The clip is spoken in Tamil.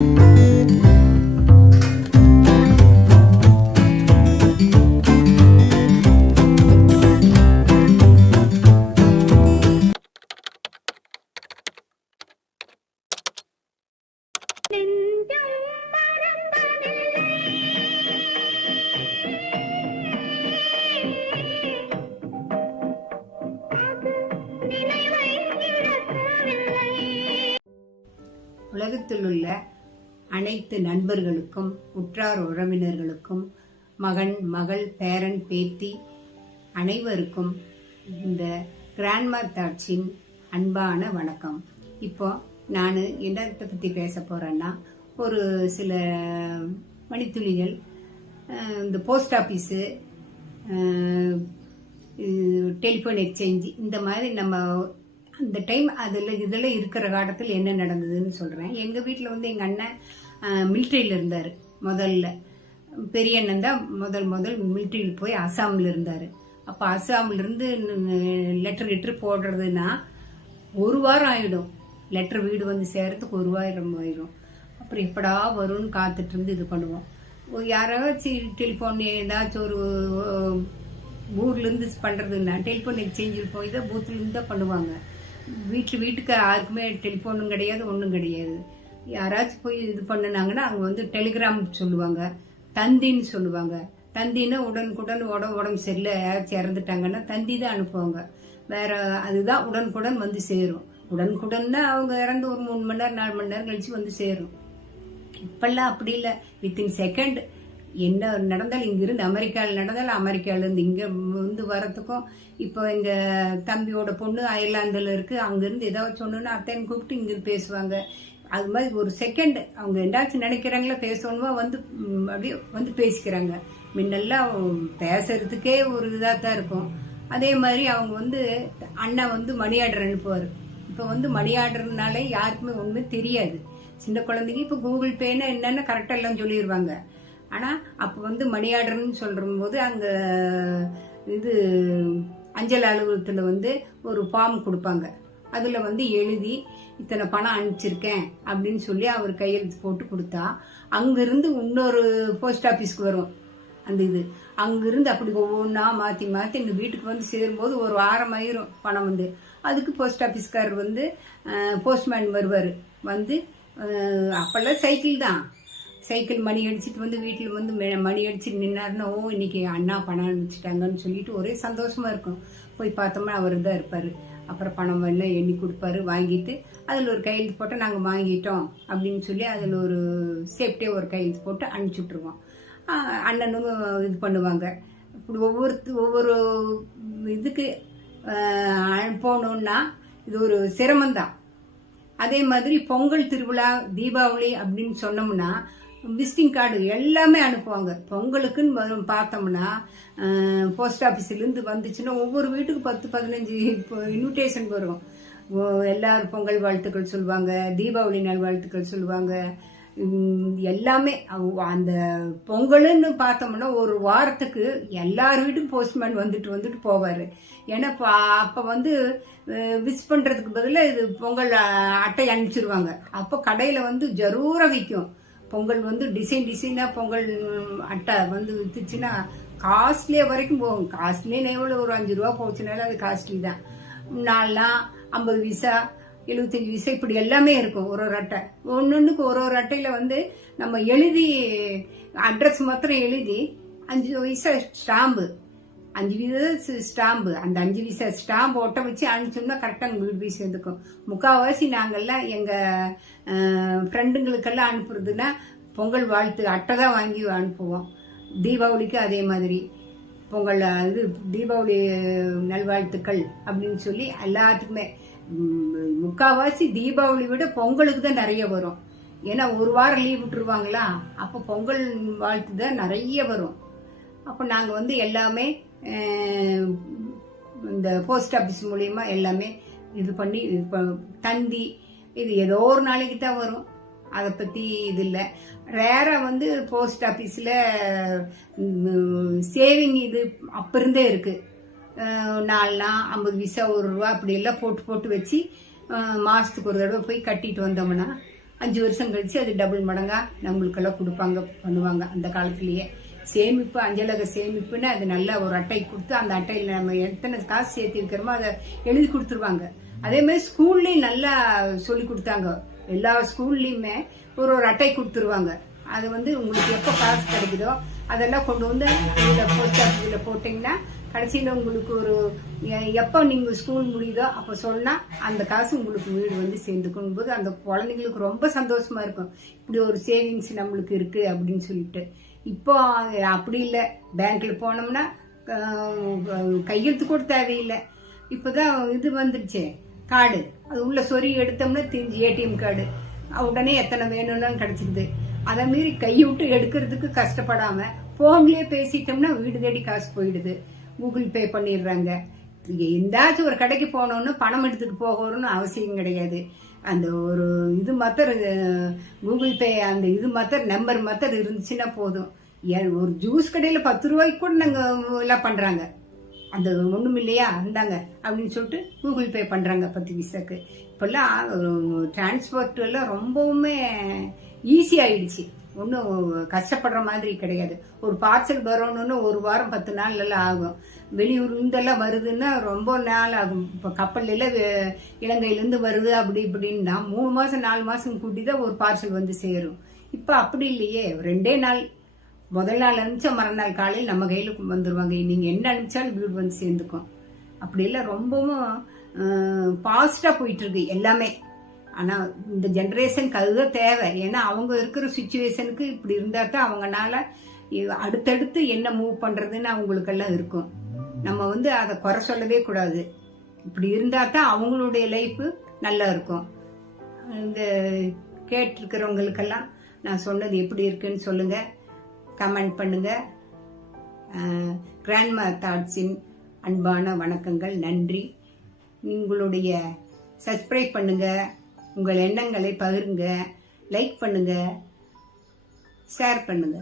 உலகத்தில் உள்ள அனைத்து நண்பர்களுக்கும் உற்றார் உறவினர்களுக்கும் மகன் மகள் பேரன் பேத்தி அனைவருக்கும் இந்த கிராண்ட்மா தாட்ஸின் அன்பான வணக்கம். இப்போ நான் என்னத்தை பற்றி பேச போகிறேன்னா, ஒரு சில மணித்துளிகள் இந்த போஸ்ட் ஆஃபீஸு, டெலிஃபோன் எக்ஸ்சேஞ்ச், இந்த மாதிரி நம்ம அந்த டைம் இதில் இருக்கிற காலத்தில் என்ன நடந்ததுன்னு சொல்கிறேன். எங்கள் வீட்டில் வந்து எங்கள் அண்ணன் மிலிட்ரியில் இருந்தார். முதல்ல பெரிய அண்ணன் தான் முதல் மிலிட்ரியில் போய் அசாமில் இருந்தார். அப்போ அசாமிலிருந்து லெட்ரு போடுறதுன்னா ஒரு வாரம் ஆகிடும். லெட்ரு வீடு வந்து சேர்றதுக்கு ஒரு வாரம் ஆயிடும். அப்புறம் எப்படா வரும்னு காத்துட்டு இருந்து இது பண்ணுவோம். யாராச்சும் டெலிஃபோன் ஏதாச்சும் ஒரு ஊர்லேருந்து பண்ணுறதுன்னா டெலிஃபோன் எக்ஸ்சேஞ்சில் போய் தான் பூத்துலேருந்து தான் பண்ணுவாங்க. வீட்டுக்கு யாருக்குமே டெலிஃபோனும் கிடையாது, ஒன்றும் கிடையாது. யாராச்சும் போய் இது பண்ணினாங்கன்னா அவங்க வந்து டெலிகிராம் சொல்லுவாங்க, தந்தின்னு சொல்லுவாங்க. தந்தின்னா உடனுக்குடன் உடம்பு சரியில்லை, யாராச்சும் இறந்துட்டாங்கன்னா தந்தி தான் அனுப்புவாங்க. வேற அதுதான் உடனுக்குடன் வந்து சேரும். உடனுக்குடன் தான் அவங்க இறந்து ஒரு 3 மணி நேரம் 4 மணி நேரம் கழிச்சு வந்து சேரும். இப்பெல்லாம் அப்படி இல்லை, வித்தின் செகண்ட் என்ன நடந்தாலும், இங்கிருந்து அமெரிக்காவில் நடந்தாலும் அமெரிக்காவிலேருந்து இங்கே வந்து வரத்துக்கும். இப்போ எங்கள் தம்பியோட பொண்ணு அயர்லாந்தில் இருக்குது, அங்கேருந்து ஏதாவது சொன்னோன்னா அத்தைன்னு கூப்பிட்டு இங்கிருந்து பேசுவாங்க. அது மாதிரி ஒரு செகண்ட் அவங்க என்னாச்சும் நினைக்கிறாங்களோ பேசணுமா வந்து அப்படியே வந்து பேசிக்கிறாங்க. முன்னெல்லாம் பேசுறதுக்கே ஒரு இதாக தான் இருக்கும். அதே மாதிரி அவங்க வந்து அண்ணன் வந்து மணி ஆர்டர் அனுப்புவார். இப்போ வந்து மணி ஆர்டர்னாலே யாருக்குமே ஒன்றுமே தெரியாது. சின்ன குழந்தைங்க இப்போ கூகுள் பேன்னா என்னென்ன கரெக்டாக எல்லாம் சொல்லிடுவாங்க. ஆனால் அப்போ வந்து மணி ஆர்டர்னு சொல்கிற போது அங்கே இது அஞ்சல் அலுவலகத்தில் வந்து ஒரு ஃபார்ம் கொடுப்பாங்க. அதில் வந்து எழுதி இத்தனை பணம் அனுப்பிச்சிருக்கேன் அப்படின்னு சொல்லி அவர் கையெழுத்து போட்டு கொடுத்தா அங்கேருந்து இன்னொரு போஸ்ட் ஆஃபீஸ்க்கு வரும் அந்த இது. அங்கேருந்து அப்படி ஒவ்வொன்றா மாற்றி இந்த வீட்டுக்கு வந்து சேரும்போது ஒரு வாரம் ஆயிரும் பணம் வந்து. அதுக்கு போஸ்ட் ஆஃபீஸ்காரர் வந்து போஸ்ட்மேன் வருவார். வந்து அப்போல்லாம் சைக்கிள் தான், சைக்கிள் மணி அடிச்சுட்டு வந்து வீட்டில் வந்து மணி அடிச்சுட்டு நின்னாருன்னா, ஓ இன்னைக்கு அண்ணா பணம் அனுப்பிச்சிட்டாங்கன்னு சொல்லிட்டு ஒரே சந்தோஷமா இருக்கும். போய் பார்த்தோம்னா அவர் தான் இருப்பார். அப்புறம் பணம் எல்லாம் எண்ணி கொடுப்பாரு. வாங்கிட்டு அதில் ஒரு கையெழுத்து போட்டு நாங்கள் வாங்கிட்டோம் அப்படின்னு சொல்லி அதில் ஒரு சேஃப்டியாக ஒரு கையெழுத்து போட்டு அனுப்பிச்சி விட்ருவோம். அண்ணனும் இது பண்ணுவாங்க. இப்படி ஒவ்வொரு இதுக்கு போகணுன்னா இது ஒரு சிரமந்தான். அதே மாதிரி பொங்கல் திருவிழா, தீபாவளி அப்படின்னு சொன்னோம்னா விசிட்டிங் கார்டு எல்லாமே அனுப்புவாங்க. பொங்கலுக்குன்னு பார்த்தோம்னா போஸ்ட் ஆஃபீஸ்லேருந்து வந்துச்சுன்னா ஒவ்வொரு வீட்டுக்கு 10-15 இன்விடேஷன் வரும். எல்லாரும் பொங்கல் வாழ்த்துக்கள் சொல்லுவாங்க, தீபாவளி நாள் வாழ்த்துக்கள் சொல்லுவாங்க. எல்லாமே அந்த பொங்கல்னு பார்த்தோம்னா ஒரு வாரத்துக்கு எல்லார் வீட்டுக்கும் போஸ்ட்மேன் வந்துட்டு போவார். ஏன்னா அப்போ வந்து விஷ் பண்ணுறதுக்கு பதிலாக இது பொங்கல் அட்டை அனுப்பிச்சிருவாங்க. அப்போ கடையில் வந்து ஜரூராக விற்கும் பொங்கல் வந்து டிசைனாக பொங்கல் அட்டை வந்து விற்றுச்சுன்னா காஸ்ட்லியாக வரைக்கும் போகும். காஸ்ட்லின்னு எவ்வளோ ஒரு 5 ரூபா போச்சுனாலும் அது காஸ்ட்லி தான். நாலாம் 50 பைசா 75 பைசா இப்படி எல்லாமே இருக்கும். ஒரு அட்டை ஒன்றுக்கு ஒரு அட்டையில் வந்து நம்ம எழுதி அட்ரஸ் மாத்திரம் எழுதி 5 பைசா ஸ்டாம்பு, 5 வீத ஸ்டாம்பு, அந்த 5 பைசா ஸ்டாம்பு ஒட்ட வச்சு அனுப்பிச்சோம்னா கரெக்டாக வீடு போய் சேர்ந்துக்கும். முக்கால்வாசி நாங்கள்லாம் எங்கள் ஃப்ரெண்டுங்களுக்கெல்லாம் அனுப்புறதுன்னா பொங்கல் வாழ்த்து அட்டை தான் வாங்கி அனுப்புவோம். தீபாவளிக்கு அதே மாதிரி பொங்கல் இது தீபாவளி நல்வாழ்த்துக்கள் அப்படின்னு சொல்லி எல்லாத்துக்குமே. முக்கால்வாசி தீபாவளி விட பொங்கலுக்கு தான் நிறைய வரும். ஏன்னா ஒரு வாரம் லீவ் விட்டுருவாங்களா, அப்போ பொங்கல் வாழ்த்து தான் நிறைய வரும். அப்போ நாங்கள் வந்து எல்லாமே இந்த போஸ்ட் ஆஃபீஸ் மூலயமா எல்லாமே இது பண்ணி தந்தி இது ஏதோ ஒரு நாளைக்கு தான் வரும். அதை பற்றி இது இல்லை. ரேராக வந்து போஸ்ட் ஆஃபீஸில் சேவிங் இது அப்போ இருந்தே இருக்குது. 4 50 பைசா 1 ரூபா அப்படியெல்லாம் போட்டு வச்சு மாதத்துக்கு ஒரு தடவை போய் கட்டிட்டு வந்தோம்னா 5 வருஷம் கழிச்சு அது டபுள் மடங்கா நம்மளுக்கெல்லாம் கொடுப்பாங்க, பண்ணுவாங்க. அந்த காலத்திலேயே சேமிப்பு, அஞ்சலக சேமிப்புன்னு அது நல்ல ஒரு அட்டை கொடுத்து அந்த அட்டையில் நம்ம எத்தனை காசு சேர்த்து இருக்கிறோமோ அதை எழுதி கொடுத்துருவாங்க. அதே மாதிரி ஸ்கூல்லையும் நல்லா சொல்லி கொடுத்தாங்க. எல்லா ஸ்கூல்லையுமே ஒரு அட்டை கொடுத்துருவாங்க. அது உங்களுக்கு எப்போ காசு கிடைக்குதோ அதெல்லாம் கொண்டு வந்து இதில் போஸ்ட் ஆஃபீஸில் போட்டிங்கன்னா கடைசியில் உங்களுக்கு எப்போ நீங்கள் ஸ்கூல் முடியுதோ அப்போ சொன்னால் அந்த காசு உங்களுக்கு வீடு சேர்ந்துக்கும் போது அந்த குழந்தைங்களுக்கு ரொம்ப சந்தோஷமா இருக்கும். இப்படி ஒரு சேவிங்ஸ் நம்மளுக்கு இருக்கு அப்படின்னு சொல்லிட்டு. இப்போ அப்படி இல்லை. பேங்க்ல போனோம்னா கையெழுத்து கூட தேவையில்லை. இப்போதான் இது வந்துடுச்சு கார்டு, அது உள்ள சொறி எடுத்தோம்னா தெரிஞ்சு ஏடிஎம் கார்டு உடனே எத்தனை வேணும்னு கிடைச்சிருது. அதை மீறி கையை விட்டு எடுக்கிறதுக்கு கஷ்டப்படாம போன்லயே பேசிட்டோம்னா வீடு தேடி காசு போயிடுது. கூகுள் பே பண்ணிடுறாங்க. எந்தாச்சும் ஒரு கடைக்கு போனோம்னு பணம் எடுத்துட்டு போகணும்னு அவசியம் கிடையாது. அந்த ஒரு இது மாத்திர கூகுள் பே அந்த இது மாத்திர நம்பர் மாத்திர இருந்துச்சுன்னா போதும். ஒரு ஜூஸ் கடையில 10 ரூபாய்க்கு கூட நாங்க எல்லாம் பண்றாங்க. அந்த ஒண்ணும் இல்லையா இருந்தாங்க அப்படின்னு சொல்லிட்டு கூகுள் பே பண்றாங்க 10 பைசாக்கு. இப்பெல்லாம் டிரான்ஸ்போர்ட் எல்லாம் ரொம்பவுமே ஈஸி ஆயிடுச்சு. ஒன்றும் கஷ்டப்படுற மாதிரி கிடையாது. ஒரு பார்சல் வரணும்னு 1 வாரம் 10 நாள் எல்லாம் ஆகும். வெளியூர் இருந்தெல்லாம் வருதுன்னா ரொம்ப நாள் ஆகும். இப்போ கப்பல்ல இலங்கையிலேருந்து வருது அப்படி இப்படின்னா 3 மாசம் 4 மாசம் கூட்டி தான் ஒரு பார்சல் சேரும். இப்போ அப்படி இல்லையே. 2 நாள், முதல் நாள் அனுப்பிச்சா மறுநாள் காலையில் நம்ம கையில வந்துருவாங்க. நீங்க என்ன அனுப்பிச்சாலும் வீடு சேர்ந்துக்கும். அப்படி எல்லாம் ரொம்பவும் பாஸ்டா போயிட்டு இருக்கு எல்லாமே. ஆனா இந்த ஜெனரேஷனுக்கு அதுதான் தேவை. ஏன்னா அவங்க இருக்கிற சுச்சுவேஷனுக்கு இப்படி இருந்தா தான் அவங்கனால அடுத்தடுத்து என்ன மூவ் பண்றதுன்னு அவங்களுக்கெல்லாம் இருக்கும். நம்ம அதை குறை சொல்லவே கூடாது. இப்படி இருந்தா தான் அவங்களுடைய லைஃப் நல்லா இருக்கும். இந்த கேட்டிருக்கிறவங்களுக்கெல்லாம் நான் சொன்னது எப்படி இருக்குன்னு சொல்லுங்க, கமெண்ட் பண்ணுங்க. கிராண்ட்மா தாட்ஸின் அன்பான வணக்கங்கள், நன்றி. உங்களுடைய சப்ஸ்கிரைப் பண்ணுங்க, உங்கள் எண்ணங்களை பகிருங்க, லைக் பண்ணுங்க, ஷேர் பண்ணுங்க.